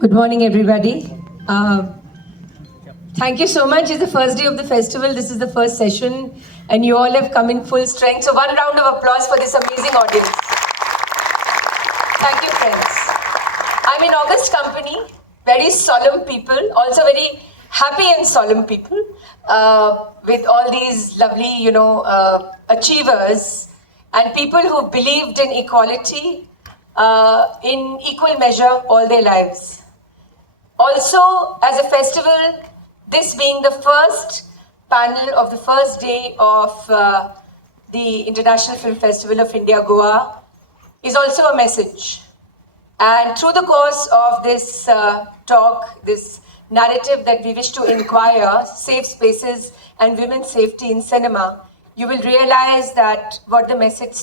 Good morning, everybody. Thank you so much. It's the first day of the festival. This is the first session, and you all have come in full strength. So, one round of applause for this amazing audience. Thank you, friends. I'm in August company, very solemn people, also very happy and solemn people, with all these lovely, achievers and people who believed in equality in equal measure all their lives. Also, as a festival, this being the first panel of the first day of the International Film Festival of India, Goa, is also a message. And through the course of this talk, this narrative that we wish to inquire, safe spaces and women's safety in cinema, you will realize that what the message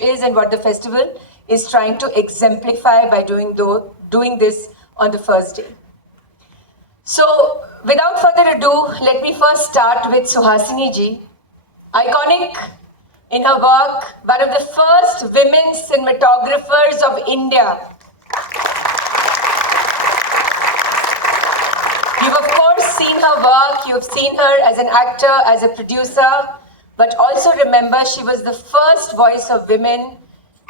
is and what the festival is trying to exemplify by doing this on the first day. So, without further ado, let me first start with Suhasini ji. Iconic in her work, one of the first women cinematographers of India. You've of course seen her work, you've seen her as an actor, as a producer, but also remember she was the first voice of women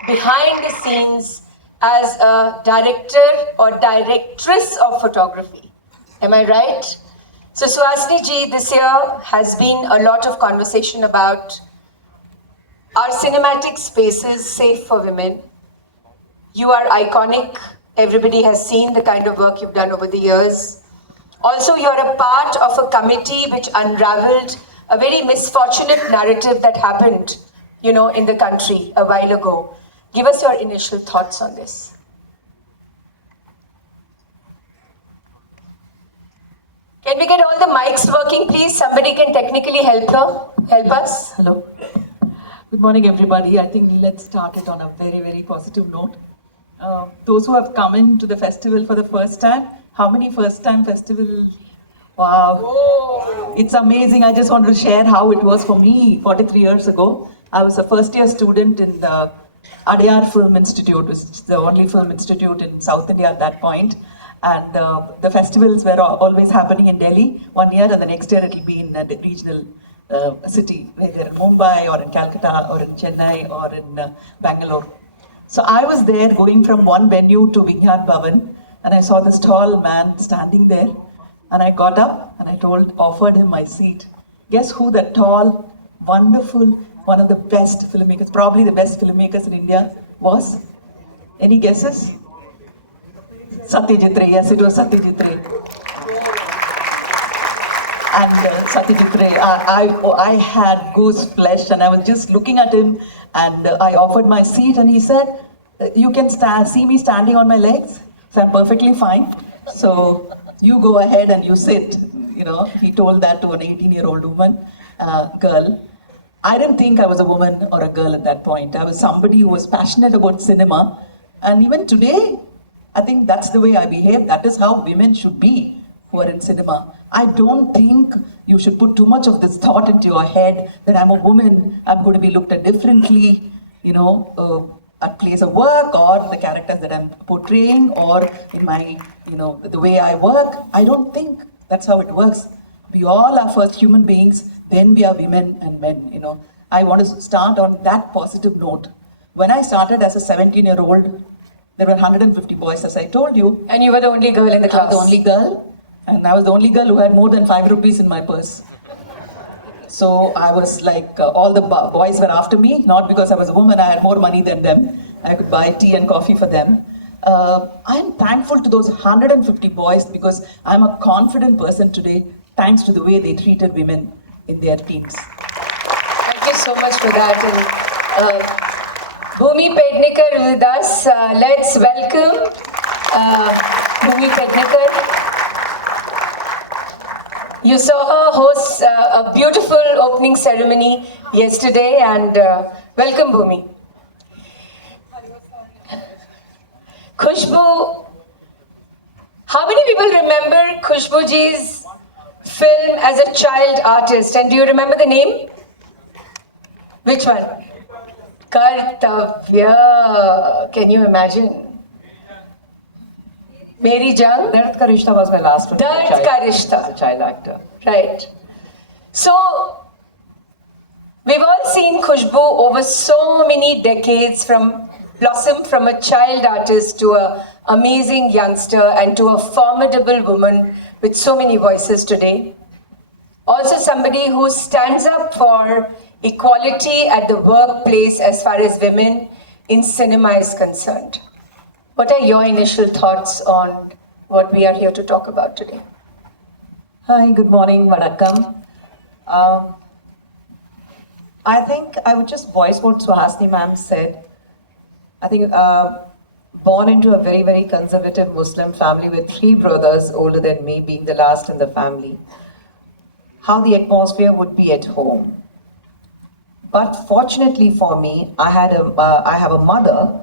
behind the scenes as a director or directress of photography. Am I right? So Suhasini ji, this year has been a lot of conversation about our cinematic spaces safe for women. You are iconic. Everybody has seen the kind of work you've done over the years. Also, you're a part of a committee which unraveled a very misfortunate narrative that happened, in the country a while ago. Give us your initial thoughts on this. Can we get all the mics working, please? Somebody can technically help us. Hello. Good morning, everybody. I think let's start it on a very, very positive note. Those who have come into the festival for the first time, how many first-time festival? Wow. Whoa. It's amazing. I just want to share how it was for me 43 years ago. I was a first-year student in the Adayar Film Institute, which is the only film institute in South India at that point. And the festivals were always happening in Delhi 1 year, and the next year it will be in a regional city, either in Mumbai or in Calcutta or in Chennai or in Bangalore. So I was there going from one venue to Vigyan Bhavan, and I saw this tall man standing there, and I got up and I offered him my seat. Guess who that tall, wonderful, one of the best filmmakers, probably the best filmmakers in India was? Any guesses? Satyajit Ray. Yes, it was Satyajit Ray. And Satyajit Ray, I had goose flesh, and I was just looking at him, and I offered my seat, and he said, "You can see me standing on my legs, so I'm perfectly fine. So you go ahead and you sit." He told that to an 18-year-old woman, girl. I didn't think I was a woman or a girl at that point. I was somebody who was passionate about cinema, and even today, I think that's the way I behave. That is how women should be who are in cinema. I don't think you should put too much of this thought into your head that I'm a woman, I'm going to be looked at differently, at place of work or the characters that I'm portraying or in my, the way I work. I don't think that's how it works. We all are first human beings, then we are women and men, I want to start on that positive note. When I started as a 17-year-old, there were 150 boys, as I told you. And you were the only girl in the class? I was the only girl, and I was the only girl who had more than 5 rupees in my purse. So I was like, all the boys were after me, not because I was a woman, I had more money than them. I could buy tea and coffee for them. I'm thankful to those 150 boys because I'm a confident person today, thanks to the way they treated women in their teams. Thank you so much for that. And, Bhumi Pednekar with us. Let's welcome Bhumi Pednekar. You saw her host a beautiful opening ceremony yesterday, and welcome, Bhumi. Khushboo. How many people remember Khushboo ji's film as a child artist? And do you remember the name? Which one? Kartavya. Can you imagine? Meri Jang. Dard Ka Rishta was my last one. Dard Ka Rishta. As a child actor. Right. So, we've all seen Khushboo over so many decades blossom from a child artist to an amazing youngster and to a formidable woman with so many voices today. Also somebody who stands up for equality at the workplace as far as women in cinema is concerned. What are your initial thoughts on what we are here to talk about today? Hi, good morning, Vanakkam. I think I would just voice what Suhasini ma'am said. I think born into a very, very conservative Muslim family with 3 brothers older than me, being the last in the family, how the atmosphere would be at home. But fortunately for me, I have a mother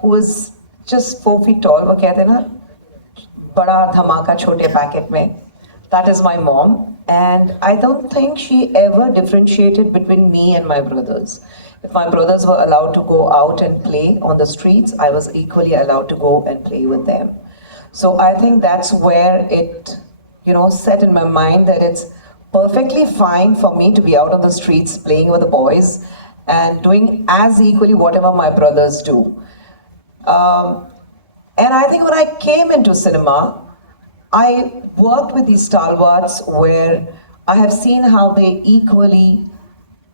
who is just 4 feet tall. वो कहते हैं ना, बड़ा धमाका छोटे packet में. That is my mom, and I don't think she ever differentiated between me and my brothers. If my brothers were allowed to go out and play on the streets, I was equally allowed to go and play with them. So I think that's where it, set in my mind that it's perfectly fine for me to be out on the streets playing with the boys and doing as equally whatever my brothers do. And I think when I came into cinema, I worked with these stalwarts where I have seen how they equally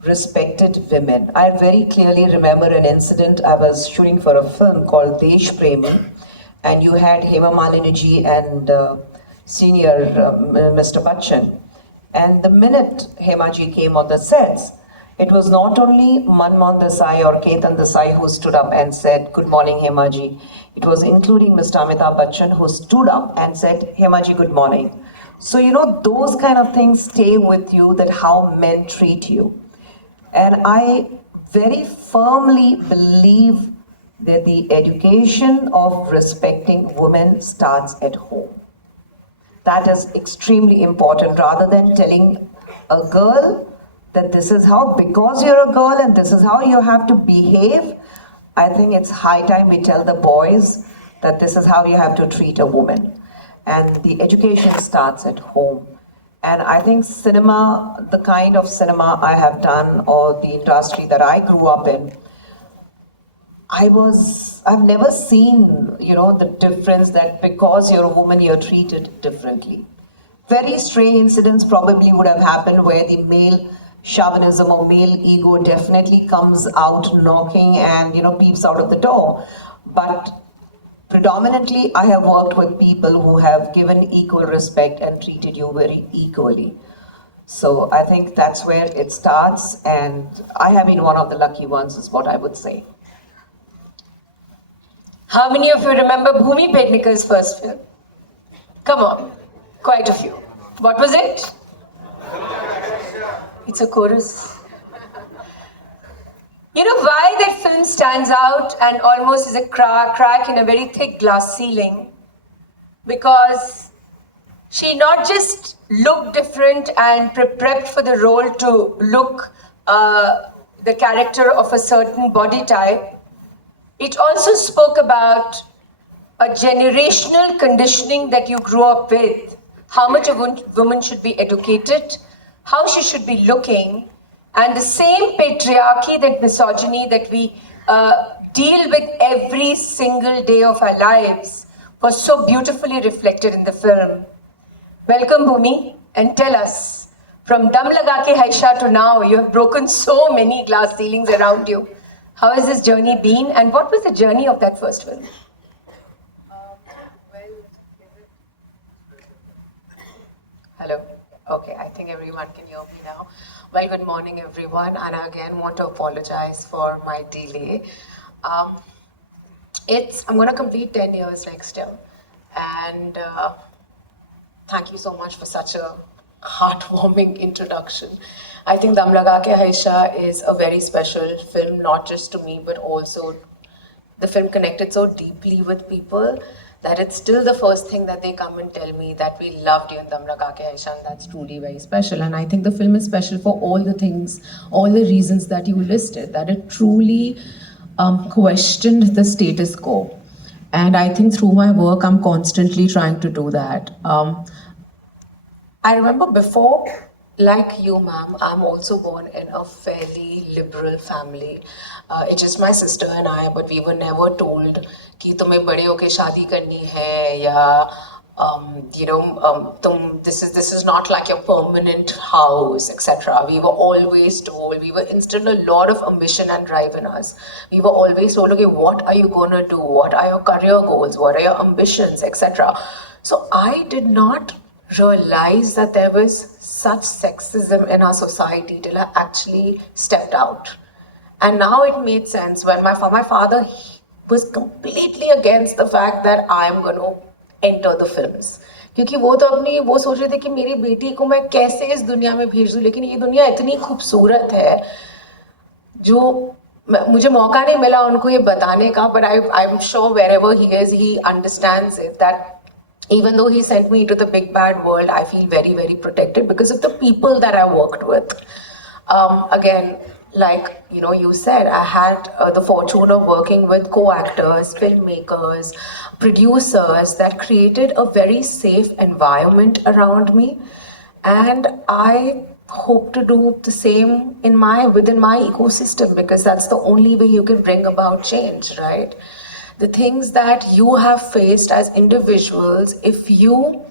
respected women. I very clearly remember an incident. I was shooting for a film called Desh Premi, and you had Hema Malini ji and senior Mr. Bachchan. And the minute Hema ji came on the sets, it was not only Manmohan Desai or Ketan Desai who stood up and said, "Good morning, Hema ji." It was including Mr. Amitabh Bachchan who stood up and said, "Hema ji, good morning." So, those kind of things stay with you, that how men treat you. And I very firmly believe that the education of respecting women starts at home. That is extremely important, rather than telling a girl that this is how, because you're a girl and this is how you have to behave. I think it's high time we tell the boys that this is how you have to treat a woman. And the education starts at home. And I think cinema, the kind of cinema I have done, or the industry that I grew up in, I've never seen, the difference that because you're a woman, you're treated differently. Very stray incidents probably would have happened where the male chauvinism or male ego definitely comes out knocking and, peeps out of the door. But predominantly, I have worked with people who have given equal respect and treated you very equally. So I think that's where it starts, and I have been one of the lucky ones, is what I would say. How many of you remember Bhumi Pednekar's first film? Come on, quite a few. What was it? It's a chorus. You know why that film stands out and almost is a crack in a very thick glass ceiling? Because she not just looked different and prepped for the role to look the character of a certain body type, it also spoke about a generational conditioning that you grew up with, how much a woman should be educated, how she should be looking, and the same patriarchy, that misogyny that we deal with every single day of our lives was so beautifully reflected in the film. Welcome, Bhumi, and tell us, from Dam Laga Ke Haisha to now, you have broken so many glass ceilings around you. How has this journey been, and what was the journey of that first film? Hello. Okay, I think everyone can hear me now. Well, good morning, everyone, and I again want to apologize for my delay. I'm going to complete 10 years next year, and thank you so much for such a heartwarming introduction. I think Dam Laga Ke Haisha is a very special film, not just to me, but also the film connected so deeply with people that it's still the first thing that they come and tell me that we loved you in Dam Laga Ke Haisha, and that's truly very special. And I think the film is special for all the things, all the reasons that you listed, that it truly questioned the status quo. And I think through my work, I'm constantly trying to do that. I remember before, like you, ma'am, I'm also born in a fairly liberal family. It's just my sister and I, but we were never told कि तुम्हें बड़े होके शादी करनी है या this is not like your permanent house, etc. We were always told, we were instilled a lot of ambition and drive in us. We were always told, okay, what are you gonna do? What are your career goals? What are your ambitions, etc. So I did not realize that there was such sexism in our society till I actually stepped out. And now it made sense when my father was completely against the fact that I'm going to enter the films. क्योंकि वो तो अपनी वो सोच रहे थे कि मेरी बेटी को मैं कैसे इस दुनिया में भेज दूँ, लेकिन ये दुनिया इतनी खूबसूरत है जो मुझे मौका नहीं मिला उनको ये बताने का, but I'm sure wherever he is, he understands it, that even though he sent me into the big bad world, I feel very, very protected because of the people that I worked with. Again, like you said, I had the fortune of working with co-actors, filmmakers, producers that created a very safe environment around me, and I hope to do the same within my ecosystem, because that's the only way you can bring about change, right? The things that you have faced as individuals, if you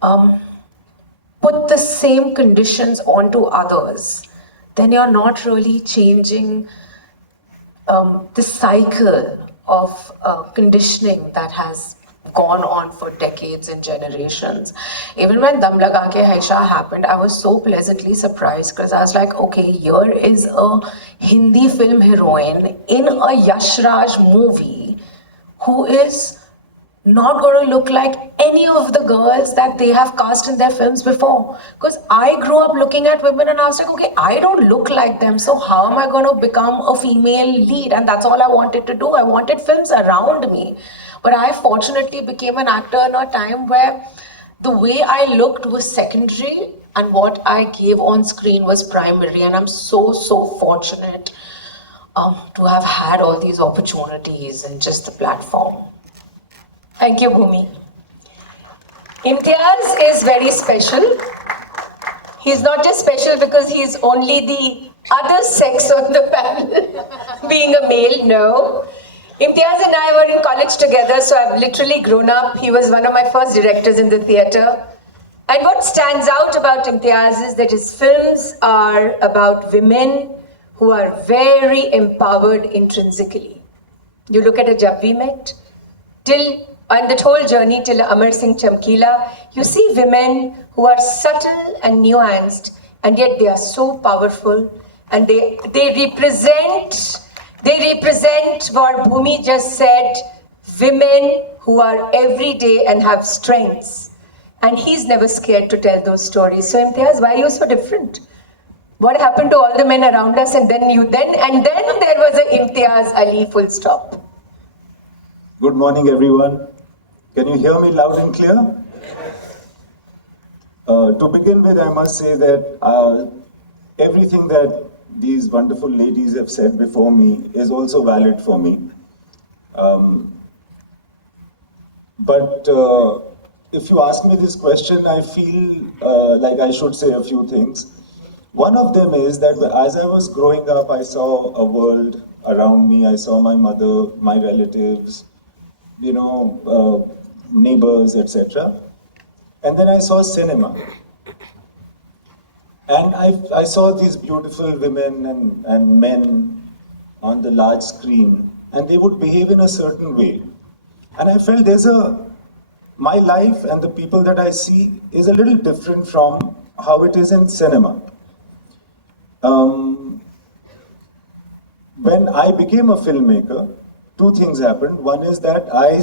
put the same conditions onto others, then you're not really changing the cycle of conditioning that has gone on for decades and generations. Even when Dum Laga Ke Haisha happened, I was so pleasantly surprised because I was like, okay, here is a Hindi film heroine in a Yash Raj movie who is not going to look like any of the girls that they have cast in their films before. Because I grew up looking at women and I was like, okay, I don't look like them, so how am I going to become a female lead? And that's all I wanted to do. I wanted films around me. But I fortunately became an actor in a time where the way I looked was secondary and what I gave on screen was primary. And I'm so, so fortunate to have had all these opportunities and just the platform. Thank you, Bhumi. Imtiaz is very special. He's not just special because he's only the other sex on the panel, being a male, no. Imtiaz and I were in college together, so I've literally grown up. He was one of my first directors in the theatre. And what stands out about Imtiaz is that his films are about women who are very empowered intrinsically. You look at a Jab We Met, and that whole journey till Amar Singh Chamkila, you see women who are subtle and nuanced, and yet they are so powerful, and they represent what Bhumi just said, women who are everyday and have strengths. And he's never scared to tell those stories. So Imtiaz, why are you so different? What happened to all the men around us, and then there was a Imtiaz Ali, full stop. Good morning, everyone. Can you hear me loud and clear? To begin with, I must say that everything that these wonderful ladies have said before me is also valid for me. But if you ask me this question, I feel like I should say a few things. One of them is that as I was growing up, I saw a world around me. I saw my mother, my relatives, neighbors, etc. And then I saw cinema. And I saw these beautiful women and men on the large screen, and they would behave in a certain way. And I felt my life and the people that I see is a little different from how it is in cinema. When I became a filmmaker, two things happened. One is that I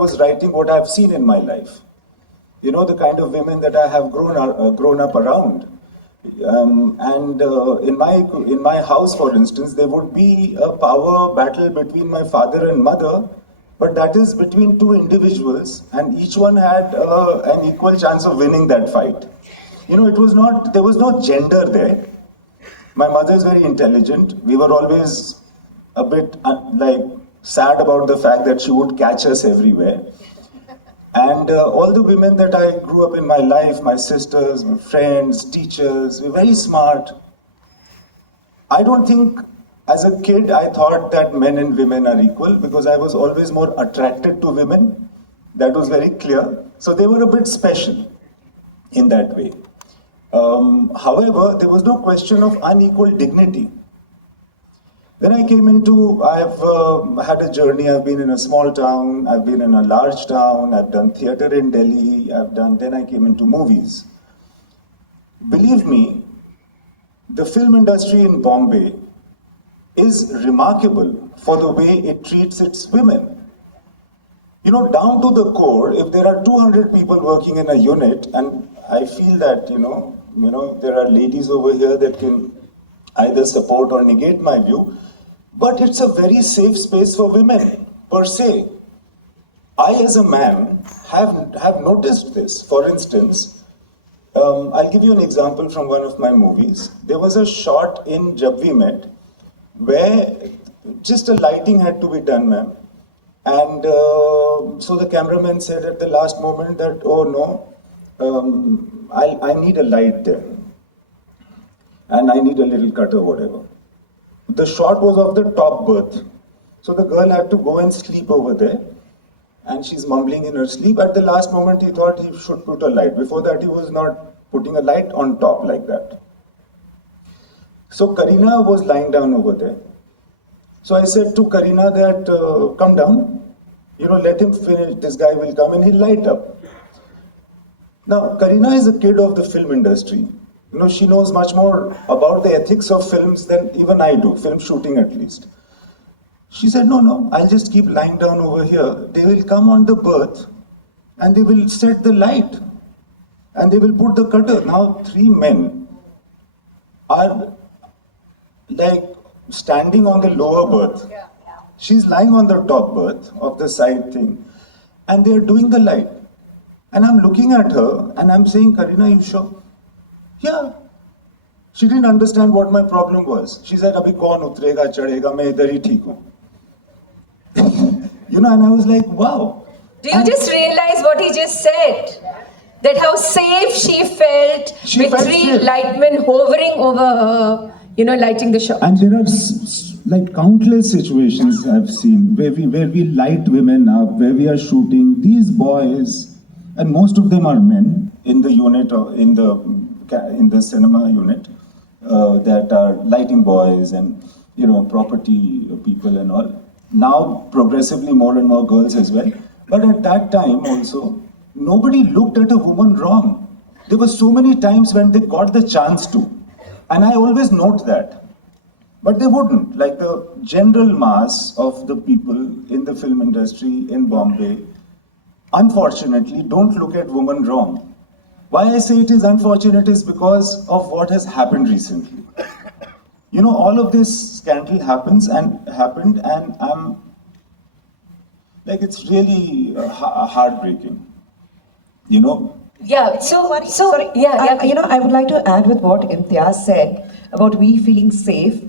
was writing what I've seen in my life. The kind of women that I have grown up around. In my house, for instance, there would be a power battle between my father and mother, but that is between two individuals, and each one had an equal chance of winning that fight. There was no gender there. My mother is very intelligent. We were always a bit like sad about the fact that she would catch us everywhere. And all the women that I grew up in my life, my sisters, my friends, teachers, were very smart. I don't think as a kid I thought that men and women are equal because I was always more attracted to women. That was very clear. So they were a bit special in that way. However, there was no question of unequal dignity. Then I came into, I've had a journey, I've been in a small town, I've been in a large town, I've done theatre in Delhi, then I came into movies. Believe me, the film industry in Bombay is remarkable for the way it treats its women. You know, down to the core, if there are 200 people working in a unit, and I feel that, you know, there are ladies over here that can either support or negate my view, but it's a very safe space for women, per se. I, as a man, have noticed this. For instance, I'll give you an example from one of my movies. There was a shot in Jab We Met where just a lighting had to be done, ma'am. And so the cameraman said at the last moment that, oh no, I need a light there. And I need a little cut or whatever. The shot was of the top berth. So the girl had to go and sleep over there. And she's mumbling in her sleep. At the last moment, he thought he should put a light. Before that, he was not putting a light on top like that. So Karina was lying down over there. So I said to Karina that, come down. You know, let him finish. This guy will come and he'll light up. Now, Karina is a kid of the film industry. You know, she knows much more about the ethics of films than even I do, film shooting at least. She said, no, I'll just keep lying down over here. They will come on the berth and they will set the light and they will put the cutter. Now, 3 men are like standing on the lower berth. She's lying on the top berth of the side thing and they are doing the light. And I'm looking at her and I'm saying, Karina, you sure? Yeah. She didn't understand what my problem was. She said, Abhi kaun utrega, chadega, main idhar hi theek hu. You know, and I was like, wow. Do you just realize what he just said? That how safe she felt with 3 lightmen hovering over her, you know, lighting the shot. And there are like countless situations I've seen where we light women up, where we are shooting. These boys, and most of them are men in the unit or in the cinema unit that are lighting boys and, you know, property people and all. Now, progressively more and more girls as well. But at that time also, nobody looked at a woman wrong. There were so many times when they got the chance to. And I always note that. But they wouldn't. Like the general mass of the people in the film industry in Bombay, unfortunately, don't look at women wrong. Why I say it is unfortunate is because of what has happened recently. You know, all of this scandal happened and I'm like, it's really heartbreaking, you know. Yeah, Sorry, yeah. you know, I would like to add with what Imtiaz said about we feeling safe.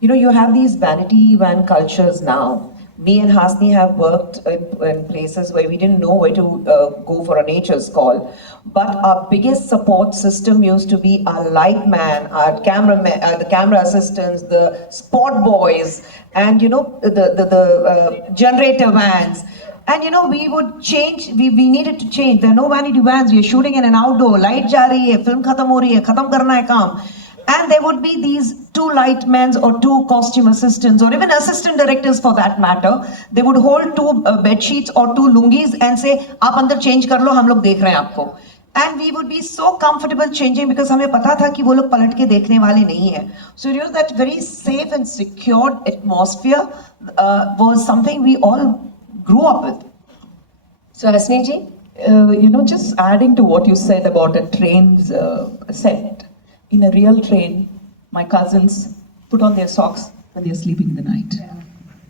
You know, you have these vanity van cultures now. Me and Hasni have worked in places where we didn't know where to go for a nature's call. But our biggest support system used to be our light man, our cameraman, the camera assistants, the spot boys, and you know, the generator vans. And you know, we would change, we needed to change. There are no vanity vans, you're shooting in an outdoor, light ja rahi hai, film khatam ho rahi hai, khatam karna hai kaam. And there would be these 2 lightmen or 2 costume assistants or even assistant directors for that matter. They would hold 2 bed sheets or 2 lungis and say, "Aap andar change kar lo, hum log dekh rahe hain aapko." And we would be so comfortable changing because हमें पता था कि वो लोग पलट के देखने वाले नहीं हैं. So you know that very safe and secured atmosphere was something we all grew up with. So Hasni ji? You know, just adding to what you said about a train's set. In a real train, my cousins put on their socks when they're sleeping in the night.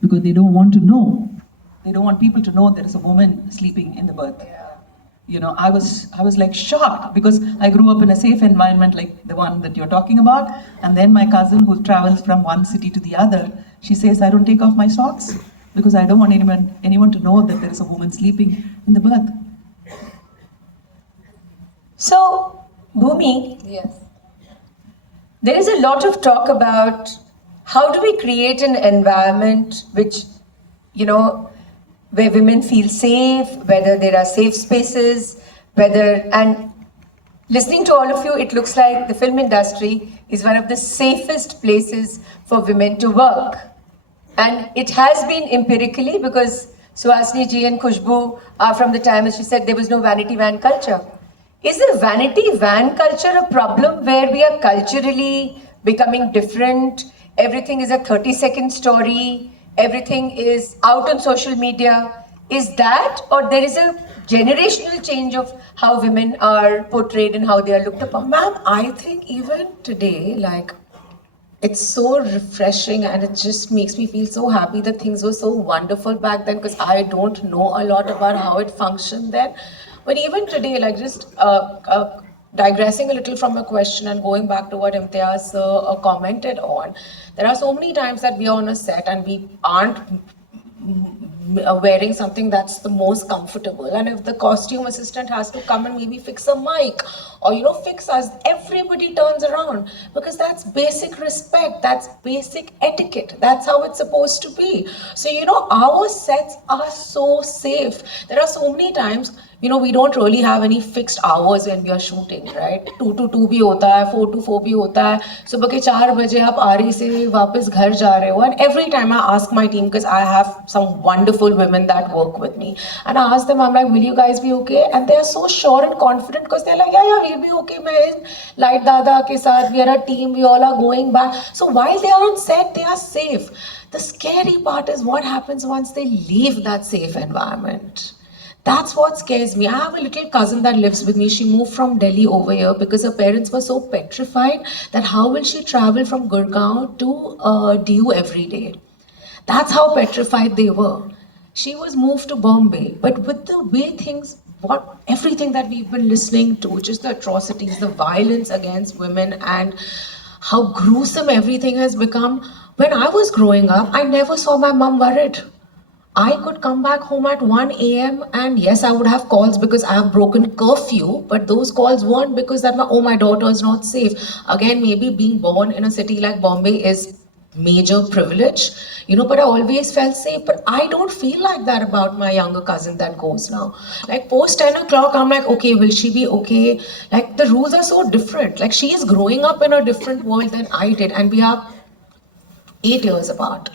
Because they don't want to know. They don't want people to know there is a woman sleeping in the berth. You know, I was like shocked because I grew up in a safe environment like the one that you're talking about. And then my cousin who travels from one city to the other, She says, I don't take off my socks because I don't want anyone to know that there is a woman sleeping in the berth. So, Bhumi, Yes. there is a lot of talk about how do we create an environment which, where women feel safe, whether there are safe spaces, and listening to all of you, it looks like the film industry is one of the safest places for women to work. And it has been empirically because Suhasini ji and Khushboo are from the time, as she said, there was no vanity van culture. Is the vanity van culture a problem where we are culturally becoming different? Everything is a 30-second story. Everything is out on social media. Is that, or there is a generational change of how women are portrayed and how they are looked upon? Ma'am, I think even today, like, it's so refreshing and it just makes me feel so happy that things were so wonderful back then, because I don't know a lot about how it functioned then. But even today, like, just digressing a little from a question and going back to what Imtiaz commented on, there are so many times that we are on a set and we aren't wearing something that's the most comfortable, and if the costume assistant has to come and maybe fix a mic or fix us, everybody turns around, because that's basic respect, that's basic etiquette, that's how it's supposed to be. So our sets are so safe. There are so many times we don't really have any fixed hours when we are shooting, right? 2 to 2 भी होता है, 4 to 4 भी होता है. सुबह के 4 बजे आप आरी से वापस घर जा रहे हो, and every time I ask my team, because I have some wonderful women that work with me, and I ask them, I'm like, will you guys be okay? And they are so sure and confident because they're like, yeah, we'll be okay. मैं Light Dada के साथ, we are a team, we all are going back. So while they are on set, they are safe. The scary part is what happens once they leave that safe environment. That's what scares me. I have a little cousin that lives with me. She moved from Delhi over here because her parents were so petrified that how will she travel from Gurgaon to Diu every day? That's how petrified they were. She was moved to Bombay, but with the way everything that we've been listening to, just the atrocities, the violence against women, and how gruesome everything has become. When I was growing up, I never saw my mom worried. I could come back home at 1 a.m. and yes, I would have calls because I have broken curfew, but those calls weren't because that my daughter is not safe. Again, maybe being born in a city like Bombay is major privilege, but I always felt safe. But I don't feel like that about my younger cousin that goes now. Like post 10 o'clock, I'm like, okay, will she be okay? Like the rules are so different. Like she is growing up in a different world than I did, and we are 8 years apart.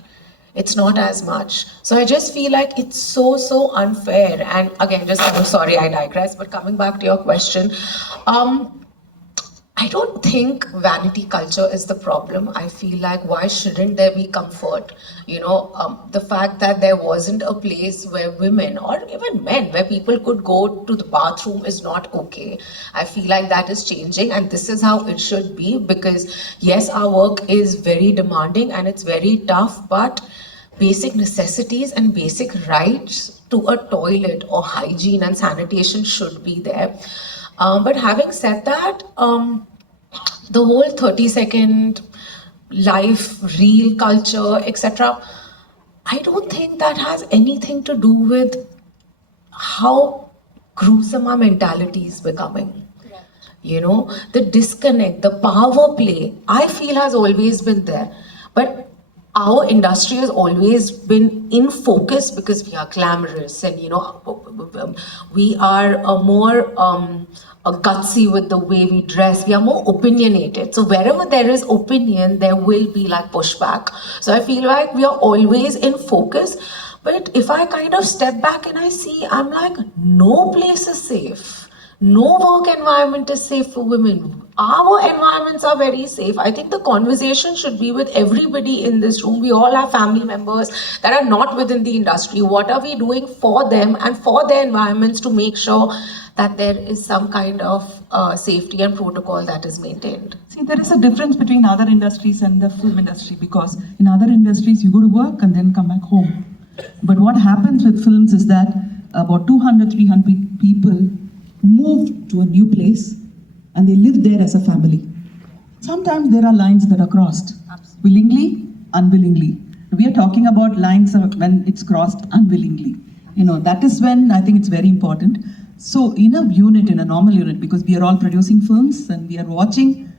It's not as much. So I just feel like it's so unfair. And again, sorry, I digress, but coming back to your question, I don't think vanity culture is the problem. I feel like why shouldn't there be comfort? The fact that there wasn't a place where women or even men, where people could go to the bathroom is not okay. I feel like that is changing, and this is how it should be, because yes, our work is very demanding and it's very tough, but basic necessities and basic rights to a toilet or hygiene and sanitation should be there. But having said that, the whole 30-second life, reel culture, etc., I don't think that has anything to do with how gruesome our mentality is becoming. The disconnect, the power play, I feel has always been there. But our industry has always been in focus because we are glamorous and we are more gutsy with the way we dress. We are more opinionated. So wherever there is opinion, there will be like pushback. So I feel like we are always in focus. But if I kind of step back and I see, I'm like, no place is safe. No work environment is safe for women. Our environments are very safe. I think the conversation should be with everybody in this room. We all have family members that are not within the industry. What are we doing for them and for their environments to make sure that there is some kind of safety and protocol that is maintained? See, there is a difference between other industries and the film industry, because in other industries you go to work and then come back home. But what happens with films is that about 200-300 people move to a new place and they live there as a family. Sometimes there are lines that are crossed, willingly, unwillingly. we are talking about lines when it's crossed unwillingly. That is when I think it's very important. So in a unit, in a normal unit, because we are all producing films and we are watching